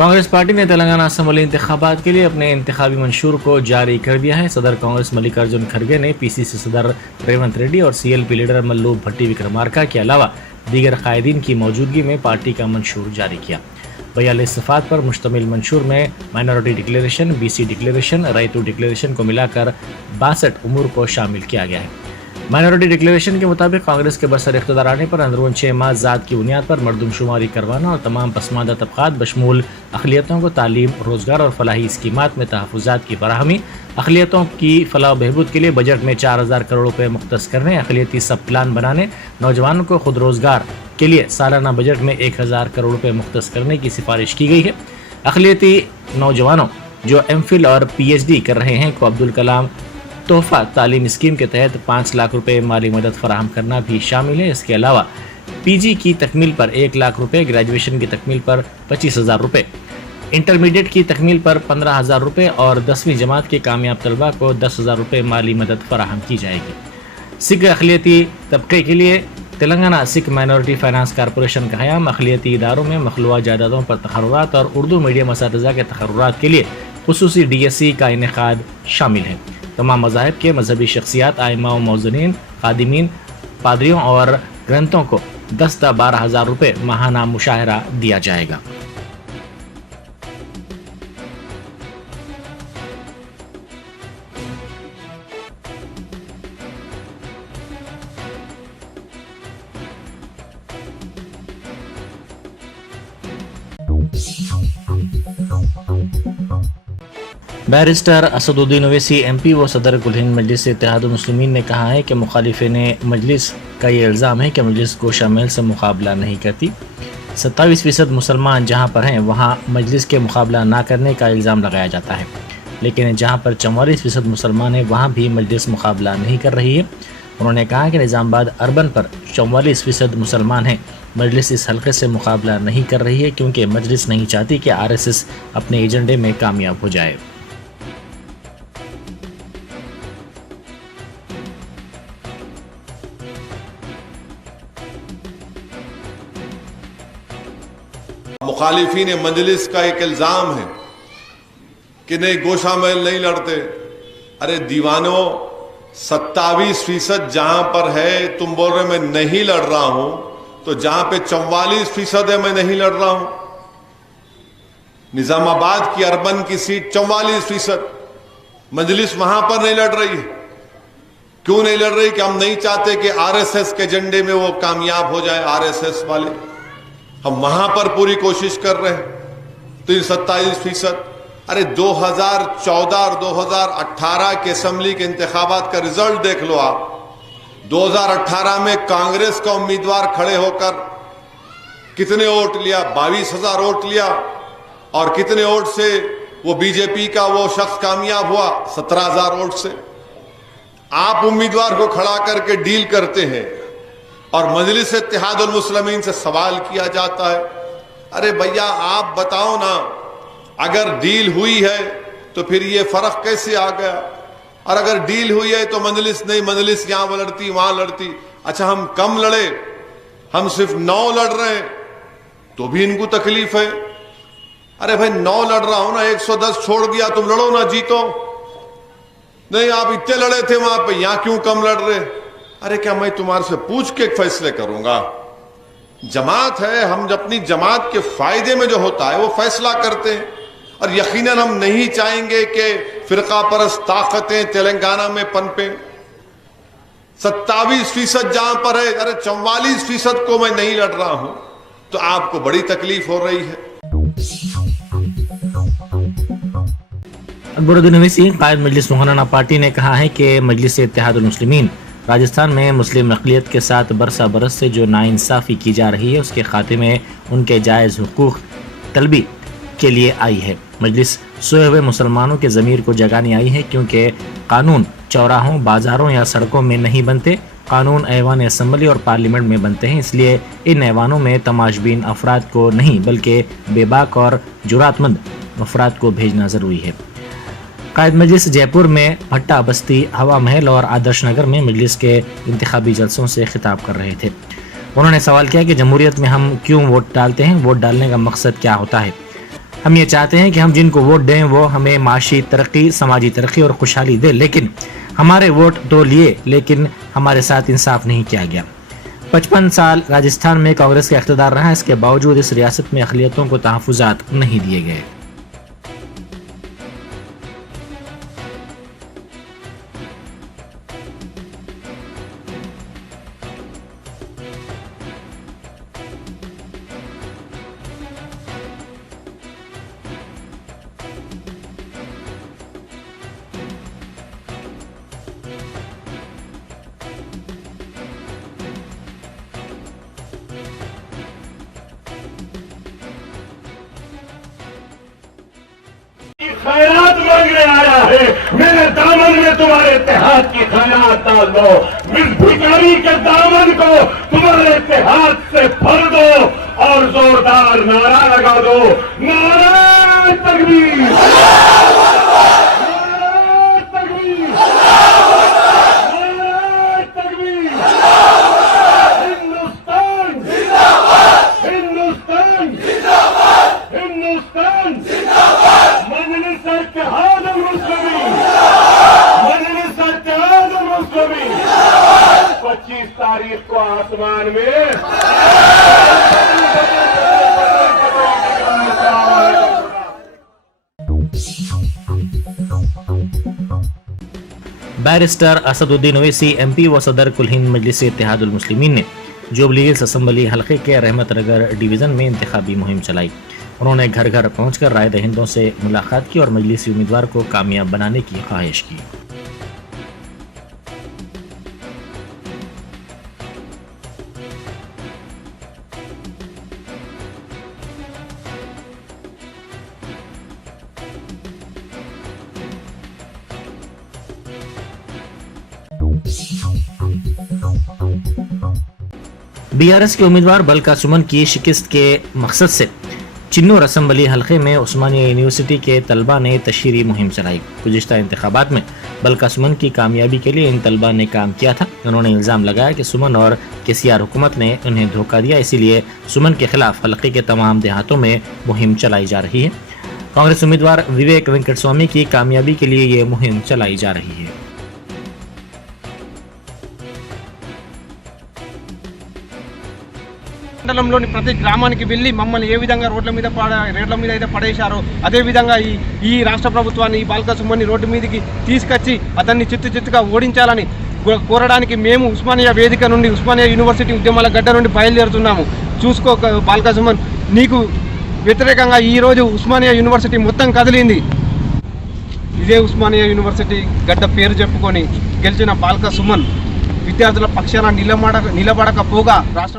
Congress party ने Telangana assembly इंतखाबात के लिए अपने इंतखाबी मंशूर को जारी कर दिया है। सदर कांग्रेस मल्लिकार्जुन खड़गे ने पीसीसी सदर रेवंत रेड्डी और सीएलपी लीडर मल्लू भट्टी विक्रमार्का के अलावा दीगर कायदीन की मौजूदगी में पार्टी का मंशूर जारी किया। 42 सफ़ात पर मुश्तमिल मंशूर में minority declaration, BC declaration, Rythu declaration को मिलाकर 62 उमूर को शामिल किया गया है। माइनॉरिटी डिक्लेरेशन के मुताबिक कांग्रेस के बरसर इख्तियार आने पर अंदरून 6 माह ज़ात की बुनियाद पर मरदमशुमारी करवाना और तमाम पसमानदा तबक़ात बशमूल अक़लियतों को तालीम, रोज़गार और फलाही स्कीमात में तहफ़्फ़ुज़ात की फराहमी, अक़लियतों की फलाह बहबूद के लिए बजट में 4000 करोड़ रुपये मुख्तस करने, अक़लियती सब प्लान बनाने, नौजवानों को खुद रोज़गार के लिए सालाना बजट में 1000 करोड़ रुपये मुख्तस करने की सिफारिश की गई है। अक़लियती नौजवानों जो एमफिल और पीएचडी कर रहे हैं को अब्दुल कलाम तोहफ़ा तालीम स्कीम के तहत 5 लाख रुपए माली मदद फराहम करना भी शामिल है। इसके अलावा पीजी की तकमील पर 1 लाख रुपए, ग्रेजुएशन की तकमील पर 25,000 रुपये, इंटरमीडिएट की तकमील पर 15,000 रुपये और 10वीं जमात के कामयाब तलबा को 10,000 रुपये माली मदद फराहम की जाएगी। सिख अक़लियती तबके के लिए Telangana Sikh minority finance corporation का क़याम, अक़लियती इदारों में मखलूआ जायदादों पर तक़र्रुरात और उर्दू मीडियम असातिज़ा के तक़र्रुरात के लिए खुसूसी DSC का इनेकाद शामिल है। तमाम मज़ाहिब के मजहबी शख्सियात, आइमा, मौज़नीन, खादिमीन, पादरियों और ग्रंथों को 10-12,000 रुपये माहाना मुशाहरा दिया जाएगा। बैरिस्टर असदुद्दीन ओवैसी MP व सदर कुल हिंद मजलिस इत्तेहादुल मुस्लिमीन ने कहा है कि मुखालिफिन मजलिस का ये इल्ज़ाम है कि मजलिस गोशा मेल से मुकाबला नहीं करती। 27% मुसलमान जहाँ पर हैं वहाँ मजलिस के मुकाबला ना करने का इल्ज़ाम लगाया जाता है, लेकिन जहाँ पर 44% मुसलमान हैं वहाँ भी मजलिस मुकाबला नहीं कर रही है। उन्होंने कहा कि निज़ामाबाद अर्बन पर 44% मुसलमान हैं। मजलिस इस हल्के से मुकाबला नहीं कर रही है क्योंकि मजलिस नहीं चाहती कि RSS अपने एजेंडे में कामयाब हो जाए। मुखालिफिन मजलिस का एक इल्ज़ाम है कि नहीं गोशा मेल नहीं लड़ते। अरे दीवानों, 27% जहां पर है तुम बोल रहे मैं नहीं लड़ रहा हूं, तो जहां पे 44% है मैं नहीं लड़ रहा हूं। निजामाबाद की अर्बन की सीट 44%, मजलिस वहां पर नहीं लड़ रही है। क्यों नहीं लड़ रही? कि हम नहीं चाहते कि RSS के एजेंडे में वो कामयाब हो जाए, RSS वाले। हम वहां पर पूरी कोशिश कर रहे हैं। तो 27%, अरे 2014 और 2018 के असेंबली के इंतखाबात का रिजल्ट देख लो आप। 2018 में कांग्रेस का उम्मीदवार खड़े होकर कितने वोट लिया? 22,000 वोट लिया। और कितने वोट से वो बीजेपी का वो शख्स कामयाब हुआ? 17,000 वोट से। आप उम्मीदवार को खड़ा करके डील करते हैं और मजलिस इत्तेहादुल मुस्लिमीन से सवाल किया जाता है। अरे भैया आप बताओ ना, अगर डील हुई है तो फिर ये फर्क कैसे आ गया? और अगर डील हुई है तो मजलिस नहीं, मजलिस यहां लड़ती वहां लड़ती। अच्छा हम कम लड़े, हम सिर्फ 9 लड़ रहे हैं तो भी इनको तकलीफ है। अरे भाई 9 लड़ रहा हूं ना, 110 छोड़ दिया, तुम लड़ो ना, जीतो। नहीं आप इतने लड़े थे वहां पे, यहां क्यों कम लड़ रहे? अरे क्या मैं तुम्हारे से पूछ के फैसले करूंगा? जमात है, हम अपनी जमात के फायदे में जो होता है वो फैसला करते हैं। और यकीनन हम नहीं चाहेंगे कि फिरका परस्त ताकतें तेलंगाना में पनपे। 27% जहां पर है, अरे 44% को मैं नहीं लड़ रहा हूं, तो आपको बड़ी तकलीफ हो रही है। अकबरुद्दीन ओवैसी कायद मजलिस मोहनाना पार्टी ने कहा है कि मजलिस इत्तेहादुल मुस्लिमीन राजस्थान में मुस्लिम अक़लियत के साथ बरसा बरस से जो नाइंसाफ़ी की जा रही है उसके खात्मे में उनके जायज़ हुकूक़ तलबी के लिए आई है। मजलिस सोए हुए मुसलमानों के ज़मीर को जगाने आई है क्योंकि कानून चौराहों, बाज़ारों या सड़कों में नहीं बनते, कानून ऐवान असम्बली और पार्लियामेंट में बनते हैं। इसलिए इन ऐवानों में तमाशबीन अफराद को नहीं बल्कि बेबाक और जुरातमंद अफराद को भेजना ज़रूरी है। कायद मजलिस जयपुर में भट्टा बस्ती, हवा महल और आदर्श नगर में मजलिस के इंतखाबी जलसों से खिताब कर रहे थे। उन्होंने सवाल किया कि जमहूरियत में हम क्यों वोट डालते हैं, वोट डालने का मकसद क्या होता है। हम ये चाहते हैं कि हम जिनको वोट दें वो हमें माशी तरक्की, समाजी तरक्की और खुशहाली दे, लेकिन हमारे वोट तो लिए लेकिन हमारे साथ इंसाफ नहीं किया गया। 55 साल राजस्थान में कांग्रेस का इख्तिदार रहा, इसके बावजूद इस रियासत में अक़लियतों को तहफ़्फ़ुज़ात नहीं दिए गए। खैरात मांगने आया है, मेरे दामन में तुम्हारे इत्तेहाद की खैरात डाल दो, इस भिखारी के दामन को तुम्हारे इत्तेहाद से भर दो और जोरदार नारा लगा दो, नारा तकबीर, नारा तकबीर, नारा तकबीर। हिंदुस्तान जिंदाबाद, हिंदुस्तान जिंदाबाद, हिंदुस्तान मजलिस इत्तेहाद मुस्लिमीन, मजलिस इत्तेहाद मुस्लिमीन 25 तारीख को आसमान में बैरिस्टर असदुद्दीन ओवैसी एमपी व सदर कुल हिंद मजलिस इत्तेहादुल मुस्लिमीन ने जुबली हिल्स असम्बली हलके के रहमतनगर डिवीज़न में इंतखाबी मुहिम चलाई। उन्होंने घर घर पहुंचकर राय दहिंदों से मुलाकात की और मजलिसी उम्मीदवार को कामयाब बनाने की ख्वाहिश की। बीआरएस के उम्मीदवार बलका सुमन की शिकस्त के मकसद से चिन्नूर असम्बली हलके में उस्मानिया यूनिवर्सिटी के तलबा ने तशहीरी मुहिम चलाई। गुज़िश्ता इंतखाबात में बलका सुमन की कामयाबी के लिए इन तलबा ने काम किया था। उन्होंने इल्ज़ाम लगाया कि सुमन और केसीआर हुकूमत ने उन्हें धोखा दिया, इसीलिए सुमन के खिलाफ हलके के तमाम देहातों में मुहिम चलाई जा रही है। कांग्रेस उम्मीदवार विवेक वेंकट स्वामी की कामयाबी के लिए ये मुहिम चलाई जा रही है। మండలంలోని ప్రతి గ్రామానికి వెళ్ళి మమ్మల్ని ఏ విధంగా రోడ్ల మీద అయితే పడేశారో అదే విధంగా ఈ రాష్ట్ర ప్రభుత్వాన్ని ఈ బాల్కా సుమన్ని రోడ్డు మీదకి తీసుకొచ్చి అతన్ని చిత్తుగా ఓడించాలని కోరడానికి మేము ఉస్మానియా వేదిక నుండి ఉస్మానియా యూనివర్సిటీ ఉద్యమాల గడ్డ నుండి బయలుదేరుతున్నాము। చూసుకో బాల్కా సుమన్, నీకు వ్యతిరేకంగా ఈ రోజు ఉస్మానియా యూనివర్సిటీ మొత్తం కదిలింది। ఇదే ఉస్మానియా యూనివర్సిటీ గడ్డ పేరు చెప్పుకొని గెలిచిన బాల్కా సుమన్ విద్యార్థుల పక్షాన నిలబడకపోగా రాష్ట్ర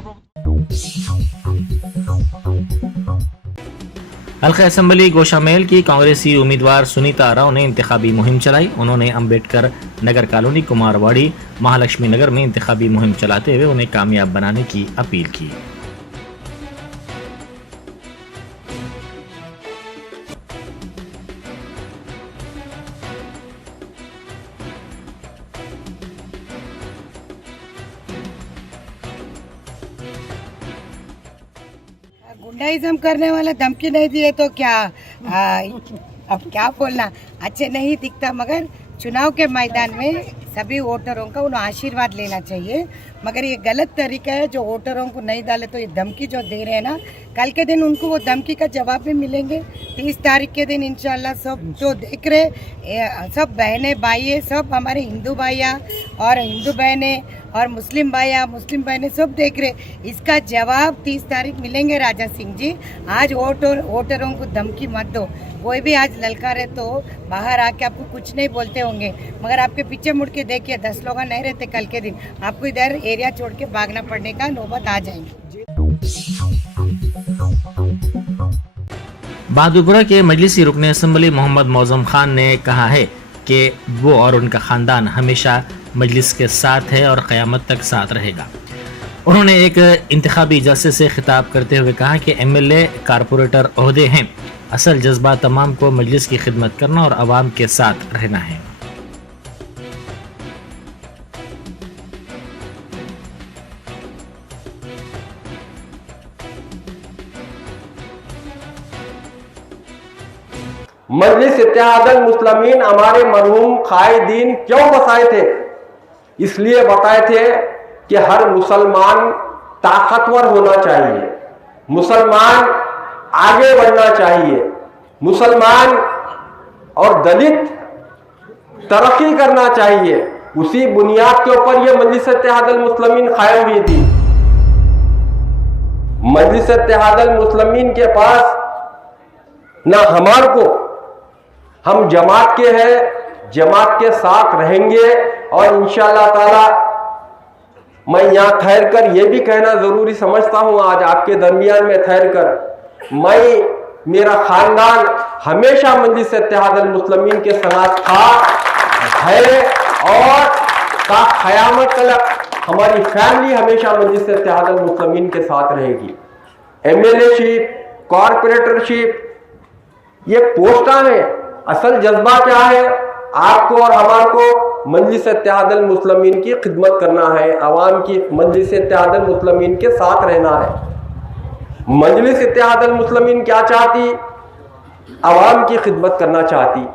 हल्का असम्बली गोशामेल की कांग्रेसी उम्मीदवार सुनीता राव ने इंतखाबी मुहिम चलाई। उन्होंने अंबेडकर नगर कॉलोनी, कुमारवाड़ी, महालक्ष्मी नगर में इंतखाबी मुहिम चलाते हुए उन्हें कामयाब बनाने की अपील की। गुंडाइज्म करने वाला धमकी नहीं दिए तो क्या अब क्या बोलना, अच्छे नहीं दिखता, मगर चुनाव के मैदान में सभी वोटरों का उन्हें आशीर्वाद लेना चाहिए। मगर ये गलत तरीका है जो वोटरों को नहीं डाले तो ये धमकी जो दे रहे हैं ना, कल के दिन उनको वो धमकी का जवाब भी मिलेंगे। 30 तारीख के दिन इंशाल्लाह सब जो देख रहे सब बहनें भाई सब हमारे हिंदू भाइयाँ और हिंदू बहनें और मुस्लिम मुस्लिम बहनें सब देख रहे, इसका जवाब 30 तारीख मिलेंगे। राजा सिंह जी, आज वोटरों को धमकी मत दो। कोई भी आज ललकारे तो बाहर आके आपको कुछ नहीं बोलते होंगे, मगर आपके पीछे मुड़ के देखिए 10 लोग नहीं रहते कल के दिन, आपको इधर एरिया छोड़ के भागना पड़ने का नौबत आ जाएंगे। बहादुरपुरा के मजलिसी रुकने असम्बली मोहम्मद मौजम खान ने कहा है कि वो और उनका खानदान हमेशा मजलिस के साथ है और क़यामत तक साथ रहेगा। उन्होंने एक इंतखाबी जलसे से खिताब करते हुए कहा कि एमएलए कारपोरेटर ओहदे हैं, असल जज्बा तमाम को मजलिस की खिदमत करना और आवाम के साथ रहना है। मजलिस इत्तेहादुल मुस्लिमीन हमारे मरहूम कायदीन क्यों बसाए थे? इसलिए बताए थे कि हर मुसलमान ताकतवर होना चाहिए, मुसलमान आगे बढ़ना चाहिए, मुसलमान और दलित तरक्की करना चाहिए। उसी बुनियाद के ऊपर यह मजलिस इत्तेहादुल मुस्लिमीन कायम हुई थी। मजलिस इत्तेहादुल मुस्लिमीन के पास ना हमार को, हम जमात के हैं, जमात के साथ रहेंगे और इंशाअल्लाह ताला मैं यहाँ ठहर कर यह भी कहना जरूरी समझता हूं, आज आपके दरमियान में ठहर कर मैं, मेरा खानदान हमेशा मजलिस इत्तेहादुल मुस्लिमीन के साथ था, है और का क़यामत तक हमारी फैमिली हमेशा मजलिस इत्तेहादुल मुस्लिमीन के साथ रहेगी। एमएलएशिप, कॉर्पोरेटरशिप ये पोस्टा है, असल जज्बा क्या है? आपको और हमारे को मजलिस इत्तेहादुल मुस्लिमीन की खिदमत करना है, आवाम की मजलिस इत्तेहादुल मुस्लिमीन के साथ रहना है। मजलिस इत्तेहादुल मुस्लिमीन क्या चाहती? आवाम की खिदमत करना चाहती।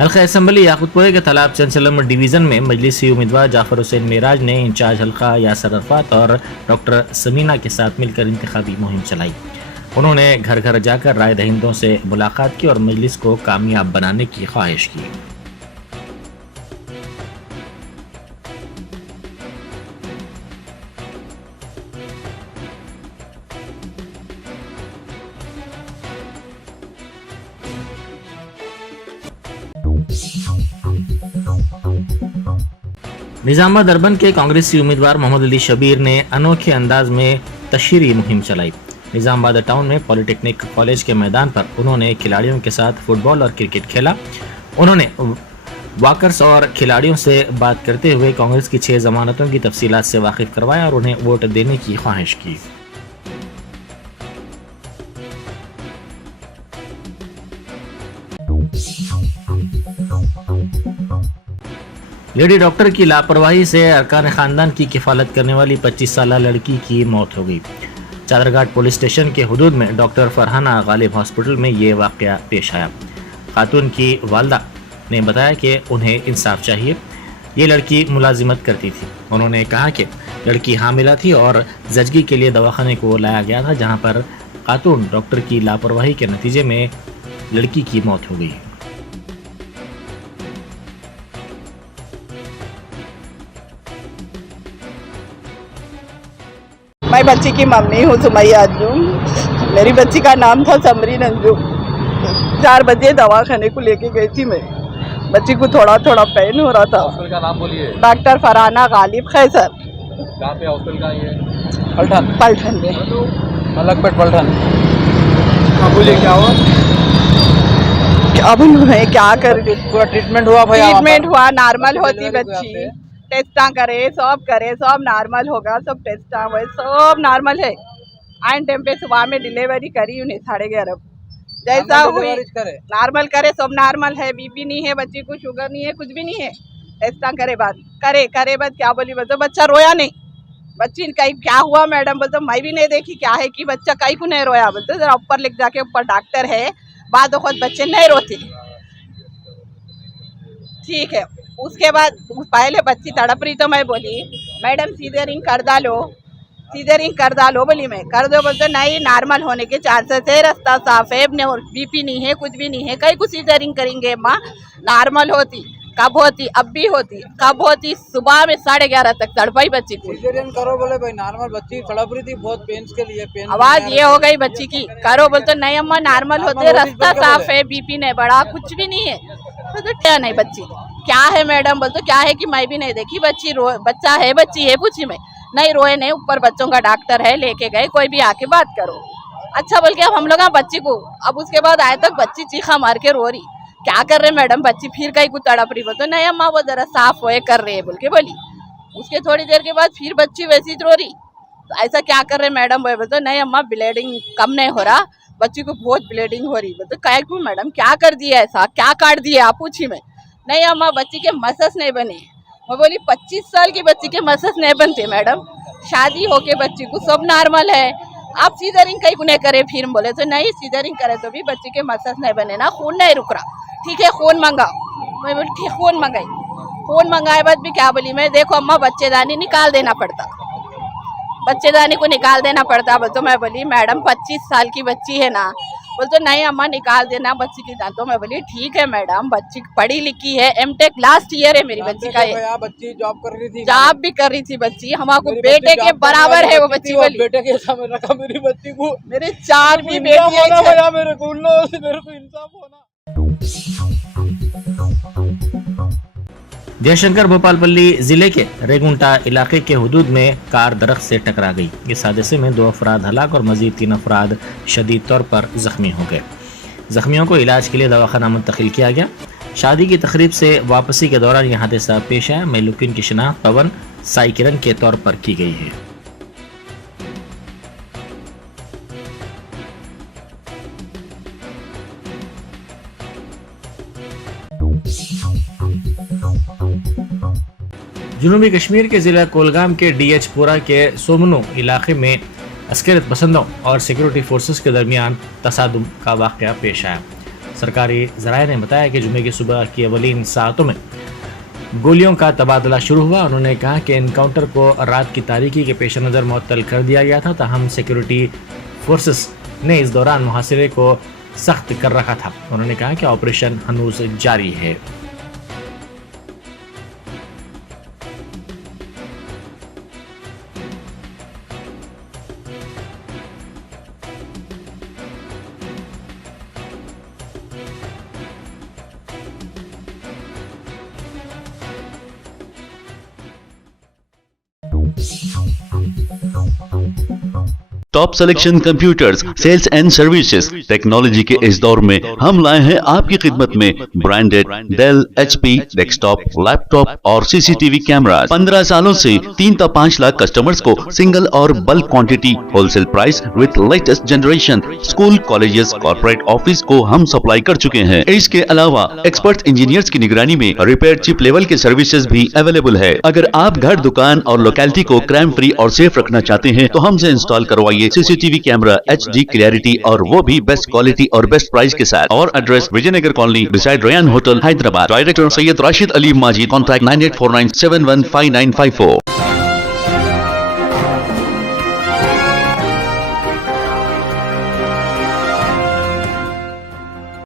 हल्का असम्बली याकूतपुर के तालाब चंचलम डिवीज़न में मजलिसी उम्मीदवार जाफर हुसैन मेराज ने इंचार्ज हल्का यासर अरफात और डॉक्टर समीना के साथ मिलकर इंतखाबी मुहिम चलाई। उन्होंने घर घर जाकर राय दहिंदों से मुलाकात की और मजलिस को कामयाब बनाने की ख्वाहिश की। निजामाबाद अर्बन के कांग्रेसी उम्मीदवार मोहम्मद अली शबीर ने अनोखे अंदाज में तशहीरी मुहिम चलाई। निजामाबाद टाउन में पॉलिटेक्निक कॉलेज के मैदान पर उन्होंने खिलाड़ियों के साथ फुटबॉल और क्रिकेट खेला। उन्होंने वॉकर्स और खिलाड़ियों से बात करते हुए कांग्रेस की 6 जमानतों की तफसीलात से वाकिफ करवाया और उन्हें वोट देने की ख्वाहिश की। लेडी डॉक्टर की लापरवाही से अरकान खानदान की किफालत करने वाली 25 साला लड़की की मौत हो गई। चादरघाट पुलिस स्टेशन के हुदूद में डॉक्टर फरहाना गालिब हॉस्पिटल में ये वाकया पेश आया। खातून की वालदा ने बताया कि उन्हें इंसाफ चाहिए। ये लड़की मुलाजिमत करती थी। उन्होंने कहा कि लड़की हामिला थी और जजगी के लिए दवाखाने को लाया गया था, जहां पर खातून डॉक्टर की लापरवाही के नतीजे में लड़की की मौत हो गई। मैं बच्ची की मम्मी हूँ सुमैया अंजुम। मेरी बच्ची का नाम था समरीन अंजुम। 4 बजे दवाखाने को लेके गई थी मैं। बच्ची को थोड़ा थोड़ा पेन हो रहा था। हॉस्पिटल का नाम बोलिए। डॉक्टर फरहाना गालिब खैसर। कहाँ पे हॉस्पिटल का ये? पलटन। पलटन में। मलकपेट पलटन। हाँ बोलिए, क्या हुआ? अब उन्होंने क्या कर, पूरा ट्रीटमेंट हुआ भाई? ट्रीटमेंट हुआ, नॉर्मल होती बच्ची, टेस्टा करे, सब नॉर्मल होगा, सब टेस्टा हुए, सब नॉर्मल है। आइन टाइम पे सुबह में डिलीवरी करी उन्हें 11:30 जैसा हुई नॉर्मल करे, सब नॉर्मल है। बीपी नहीं है बच्ची को, शुगर नहीं है, कुछ भी नहीं है। टेस्टा करे बाद क्या बोली, बोलते बच्चा रोया नहीं। बच्ची कहीं क्या हुआ मैडम, बोलते मैं भी नहीं देखी क्या है कि बच्चा कहीं को नहीं रोया। बोलते जरा ऊपर लिख जाके, ऊपर डॉक्टर है, बाद खुद बच्चे नहीं रोते। ठीक है, उसके बाद पहले बच्ची तड़प रही तो मैं बोली मैडम सीजरिंग कर डालो बोली मैं, कर दो। बोलते नहीं, नॉर्मल होने के चांसेस है, रास्ता साफ है, बीपी नहीं है, कुछ भी नहीं है, कहीं कुछ सीजरिंग करेंगे माँ, नॉर्मल होती। कब होती? अब भी होती। कब होती? सुबह में 11:30 तक तड़पाई बच्ची को। सीजरियन करो बोले भाई, नॉर्मल बच्ची तड़प रही थी बहुत पेन के लिए। पेन आवाज ये हो गई बच्ची की, करो बोलते नहीं अम्मा नॉर्मल होते, रास्ता साफ है, बीपी नहीं बढ़ा, कुछ भी नहीं है। तो क्या नहीं बच्ची क्या है मैडम, बोलते क्या है कि मैं भी नहीं देखी बच्ची बच्चा है, बच्ची है, पूछी मैं नहीं, रोए नहीं, ऊपर बच्चों का डॉक्टर है, लेके गए, कोई भी आके बात करो। अच्छा बोल के अब हम लोग बच्ची को, अब उसके बाद आए तक बच्ची चीखा मार के रो रही, क्या कर रहे मैडम, बच्ची फिर कहीं को तड़प रही। बोलते नहीं अम्मा वो जरा साफ होए कर रही है बोल के बोली। उसके थोड़ी देर के बाद फिर बच्ची वैसी रो रही, तो ऐसा क्या कर रहे मैडम, बोलते नहीं अम्मा ब्लीडिंग कम नहीं हो रहा, बच्ची को बहुत ब्लीडिंग हो रही। बोलते क्या क्यों मैडम, क्या कर दिया, ऐसा क्या काट दिया आप, पूछी मैं। नहीं अम्मा बच्ची के मसल्स नहीं बने। मैं बोली 25 साल की बच्ची के मसल्स नहीं बनते मैडम, शादी होके बच्ची को सब नॉर्मल है, आप सीजरिंग कहीं को नहीं करे, फिर बोले तो नहीं सीजरिंग करे तो भी बच्चे के मसस नहीं बने ना, खून नहीं रुक रहा। ठीक है खून मंगाओ, मैं बोली ठीक खून मंगाई, खून मंगाए बाद भी क्या बोली मैं, देखो अम्मा बच्चेदानी निकाल देना पड़ता, बच्चेदानी को निकाल देना पड़ता। बोल तो मैं बोली मैडम 25 साल की बच्ची है ना, बोल तो नहीं अम्मा निकाल देना बच्ची की दांत। तो मैं बोली ठीक है मैडम, बच्ची पढ़ी लिखी है, एमटेक लास्ट ईयर है मेरी बच्ची का, ये बच्ची जॉब कर रही थी, जॉब भी कर रही थी बच्ची, हमारे बेटे के बराबर है वो बच्ची बोली। बेटे के सामने रखा मेरी बच्ची को, मेरे 4 भी बेटी है, मेरे को इंसाफ होना। जयशंकर भोपालपल्ली जिले के रेगुंटा इलाके के हुदूद में कार दरख्त से टकरा गई। इस हादसे में 2 अफराद हलाक और मजीद 3 अफराद शदीद तौर पर जख्मी हो गए। जख्मियों को इलाज के लिए दवाखाना मुंतकिल किया गया। शादी की तकरीब से वापसी के दौरान यह हादसा पेश आया। मेलुकिन की शिनाख्त पवन साई किरण के तौर पर की गई है। जुनूबी कश्मीर के ज़िला कोलगाम के डीएच पुरा के सोमनो इलाके में अस्करियत पसंदों और सिक्योरिटी फोर्सेस के दरमियान तसादुम का वाक़या पेश आया। सरकारी ज़राए ने बताया कि जुमे की सुबह की अवलीन सातों में गोलियों का तबादला शुरू हुआ। उन्होंने कहा कि इनकाउंटर को रात की तारीकी के पेश नज़र मुअत्तल कर दिया गया था, ताहम सिक्योरिटी फोर्सेस ने इस दौरान मुहासिरे को सख्त कर रखा था। उन्होंने कहा कि ऑपरेशन हनूज जारी है। Top selection computers sales and services technology के इस दौर में हम लाए हैं आपकी खिदमत में branded Dell, HP, desktop, laptop और सीसीटीवी कैमरा। 15 सालों से 3 से 5 लाख कस्टमर्स को सिंगल और bulk quantity wholesale price with latest generation school, colleges, corporate office को हम सप्लाई कर चुके हैं। इसके अलावा एक्सपर्ट इंजीनियर्स की निगरानी में रिपेयर चिप लेवल के सर्विसेज भी अवेलेबल है। अगर आप घर, दुकान और लोकेलिटी को क्राइम फ्री और सेफ रखना चाहते हैं तो हमसे इंस्टॉल करवाइए सीसीटीवी कैमरा, HD क्लैरिटी और वो भी बेस्ट क्वालिटी और बेस्ट प्राइस के साथ। और address Vijaynagar colony beside Ryan hotel, Hyderabad. Director Syed Rashid Ali Majid. Contact 9849715954।